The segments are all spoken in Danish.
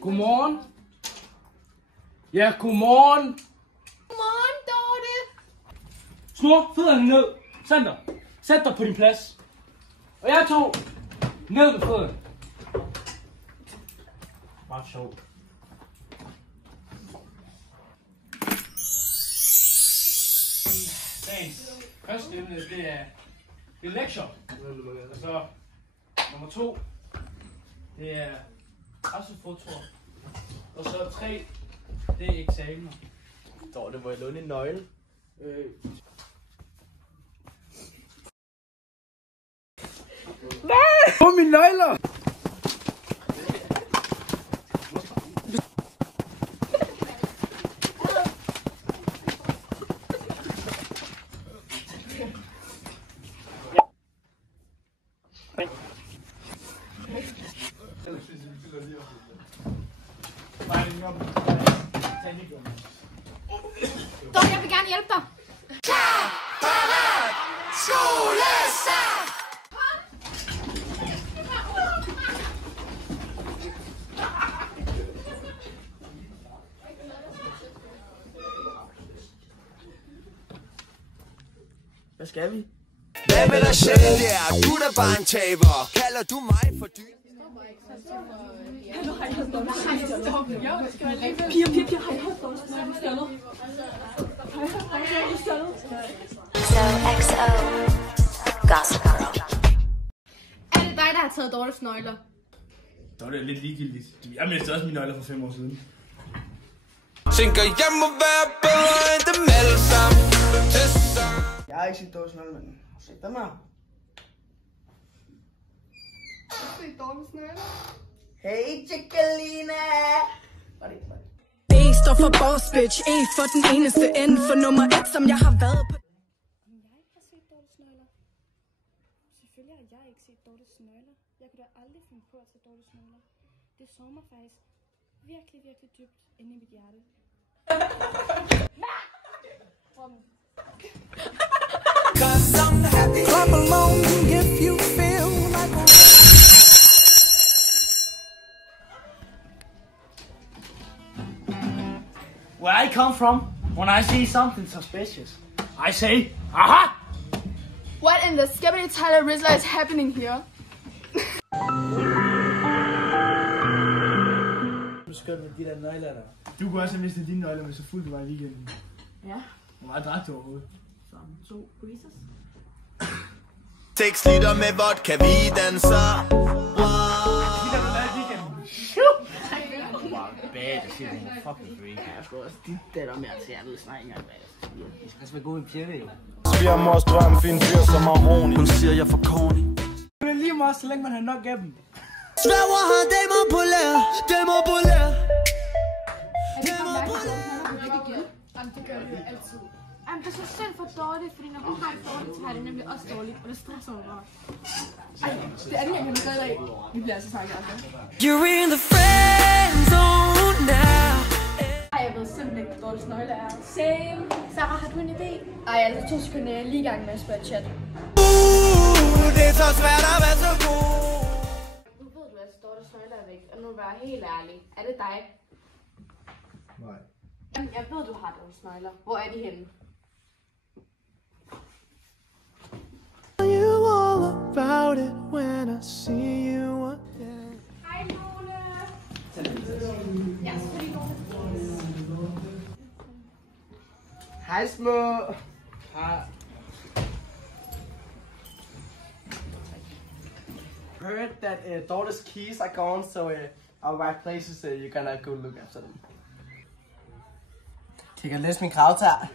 Godmorgen. Ja, godmorgen. Godmorgen, Dorte. Snor fødderne ned. Sander, sæt dig på din plads. Og jeg tog ned med fødderne. Bare sjovt. Dagens første emne, det er lektier. Og så nummer 2, det er pressefotoer. Og så 3, det er eksamener. Dorte, må jeg låne en nøgle? Nej! Hvor er mine nøgler? Dorte, jeg vil gerne hjælpe dig. Hvad skal vi? Hvad med dig selv der? Du er da bare en taber. Kalder du mig for dyr? Piger, har I hørt for os? Har I stjålet? So XO Gossip Girl. Er det dig, der har taget Dortes nøgler? Det er lidt ligegyldigt. Jeg mistede også mine nøgler for 5 år siden. Tænker jeg må være bedre end dem alle sammen. Jeg har ikke set Dortes nøgle, men se dem her. Hey, Chicolina! B står for boss bitch, E for den eneste, N for nummer 1, som jeg har været på. Jeg ikke har set Dortes nøgler. Selvfølgelig har jeg ikke set Dortes nøgler. Jeg kunne da aldrig finde på at tage Dortes nøgler. Det sår mig faktisk virkelig, virkelig dybt inde i mit hjerte. Clap along if you feel like Where I come from, when I see something suspicious, I say, aha! What in the skibbity Tyler Rizzler is happening here? Du skød med de der nøgler der. Du kunne også have mistet dine nøgler, hvis så fuldt du var i weekenden. Ja. Hvor meget drak du overhovedet? Som 2 breezes. 6 liter med vodka, vi danser. Bad, det siger du. Fucking freak. Jeg skal også dit datter med at tage, jeg ved snart ikke engang, hvad jeg skal sige. I skal også være gode i pjerne, jo. Svigermors drøm, fin fyr som Maroni. Hun siger, jeg er for corny. Det er lige meget, så længe man har nok af dem. Sværger har damer på lær, damer på lær. Damer på lær. Jamen, det gør vi altid. Jamen, det er så synd for Dorte, fordi når hun har det dårligt, så har det nemlig også dårligt, og det stresser mig bare. Ej, det er det, jeg kan gøre i dag. Vi bliver altså snakket om det. You're in the friend zone now. Ej, jeg ved simpelthen ikke, hvor Dortes nøgle er. Same. Sarah, har du en idé? Ej, altså 2 sekunder, jeg er lige i gang med at spørge chat. Det er så svært at være så god. Nu ved du, at Dortes nøgle er væk, og nu er jeg helt ærlig. Er det dig? Nej. Jamen, jeg ved, du har Dortes nøgler. Hvor er de henne? You all about it when I see you again. Hej, Lone. Jeg skal lige Lone. Hej små. Heard that Dorte's keys are gone, so our right places, you're gonna go look after them. De kan læse min kravtær.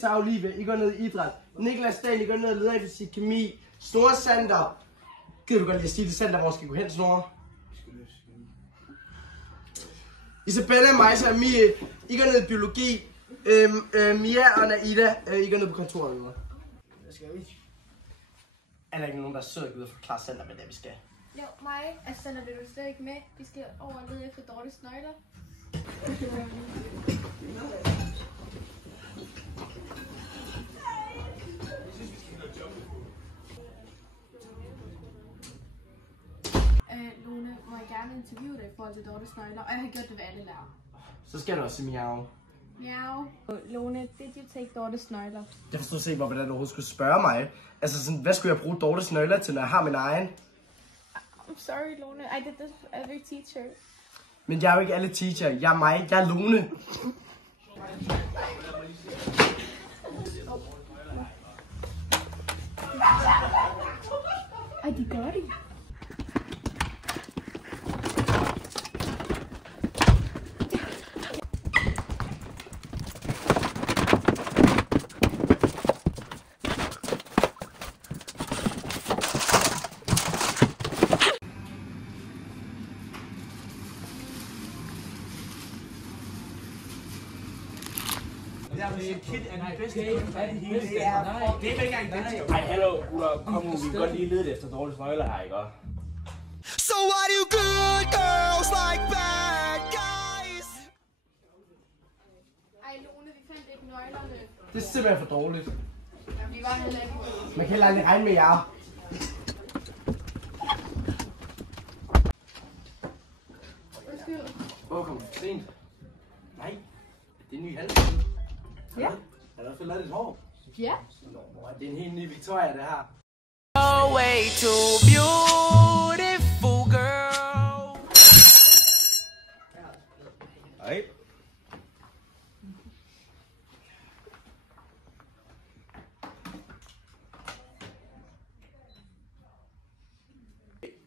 Tag Olivia, I går ned i idræt. Niklas Dahl, I går ned og leder efter sit kemi. Snore Sander. Gider du godt lige at sige det center, hvor skal gå hen, Snore? Isabella, Majsa og Mie, I går ned i biologi. Mia og Naida, I går ned på kontoret. Hvad skal vi? Er der ikke nogen, der er sød og gider forklare Sander, hvad det er, vi skal? Jo, mig. Altså, Sander, vil du slet ikke med? Vi skal over og lede efter Dortes nøgler. Lone, må jeg gerne interviewe dig i forhold til Dortes nøgler? Og jeg har gjort det ved alle lærere. Så skal du også se miau. Miau. Lone, did you take Dortes nøgler? Jeg forstår ikke, hvordan du overhovedet skulle spørge mig. Altså, sådan, hvad skulle jeg bruge Dortes nøgler til, når jeg har min egen? I'm sorry, Lone. I did this for every teacher. Men jeg er jo ikke alle teacher. Jeg er mig. Jeg er Lone. Ej, det gør de. Ej, hallo, gutter, kom nu, vi kan godt lige lede efter Dortes nøgler her, ikke? So why do good girls like bad guys? Ej, Lone, vi fandt ikke nøglerne. Det er simpelthen for dårligt. Ja, vi var heller ikke. Man kan heller aldrig regne med jer. Undskyld. Hvor kom du sent? Nej, det er en ny halv. Ja. Er der fældet dit hår? Ja. Det er en helt ny Victoria, det her. Oh, way too beautiful girl. Hej.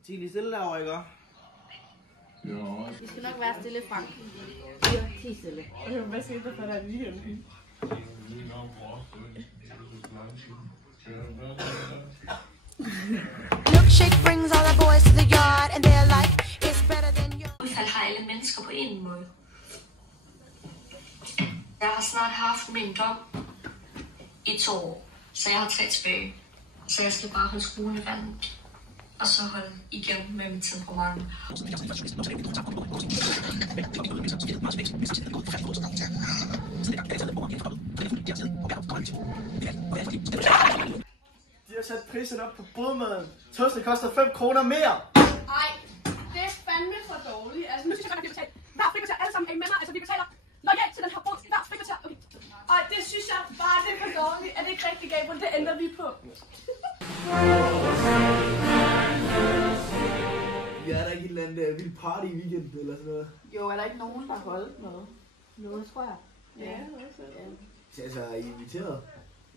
Tig lige stille derovre, ikke? Vi skal nok være stille, Frank. Ja, 10 stille. Hvad siger du for dig lige? Milkshake brings all the boys to the yard, and they're like, it's better than you. Udfald har alle mennesker på en måde. Jeg har snart haft min dom i 2 år, så jeg har 3 tilbage. Så jeg skal bare holde skruen i vandet, og så holde igen med mit temperament. De har sat prisen op på bådmaden. Toastet koster 5 kroner mere. Ej, det er fandme for dårligt. Altså, nu skal jeg godt, at vi betaler. Hver frikvarter, alle sammen er I med mig. Altså, vi betaler loyalt til den her båd. Hver frikvarter. Okay. Og det synes jeg bare, det er for dårligt. Er det ikke rigtig galt, det ændrer vi på. Ja, er der ikke et eller andet vild party i weekenden eller sådan noget? Jo, er der ikke nogen, der har holdt noget? Noget, tror jeg. Ja, Så altså, er I inviteret?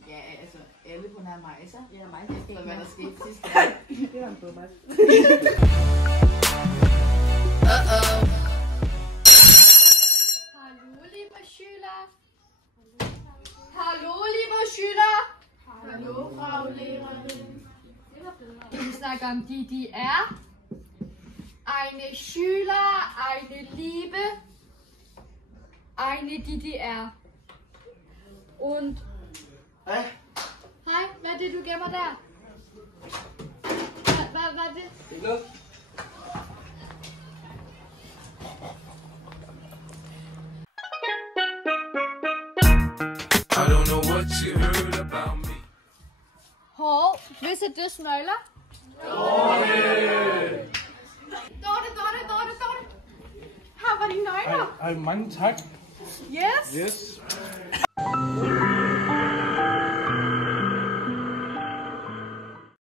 Ja, altså alle på nær mig, så? Ja, mig. efter hvad der skete sidste gang. Det var en bummer. Hallo, lieber Schüler. Hallo, lieber Schüler. Hallo, Frau Lehrerin. Vi snakker om DDR. Eine Schüler, eine Liebe, eine DDR. Und... Hej. Hej, hvad er det, du gemmer der? Hvad er det? Ikke noget. I don't know what you heard about me. Hov, visse det snøgler? Dorte! Her var dine nøgler. Ej, mange tak. Yes. Yes.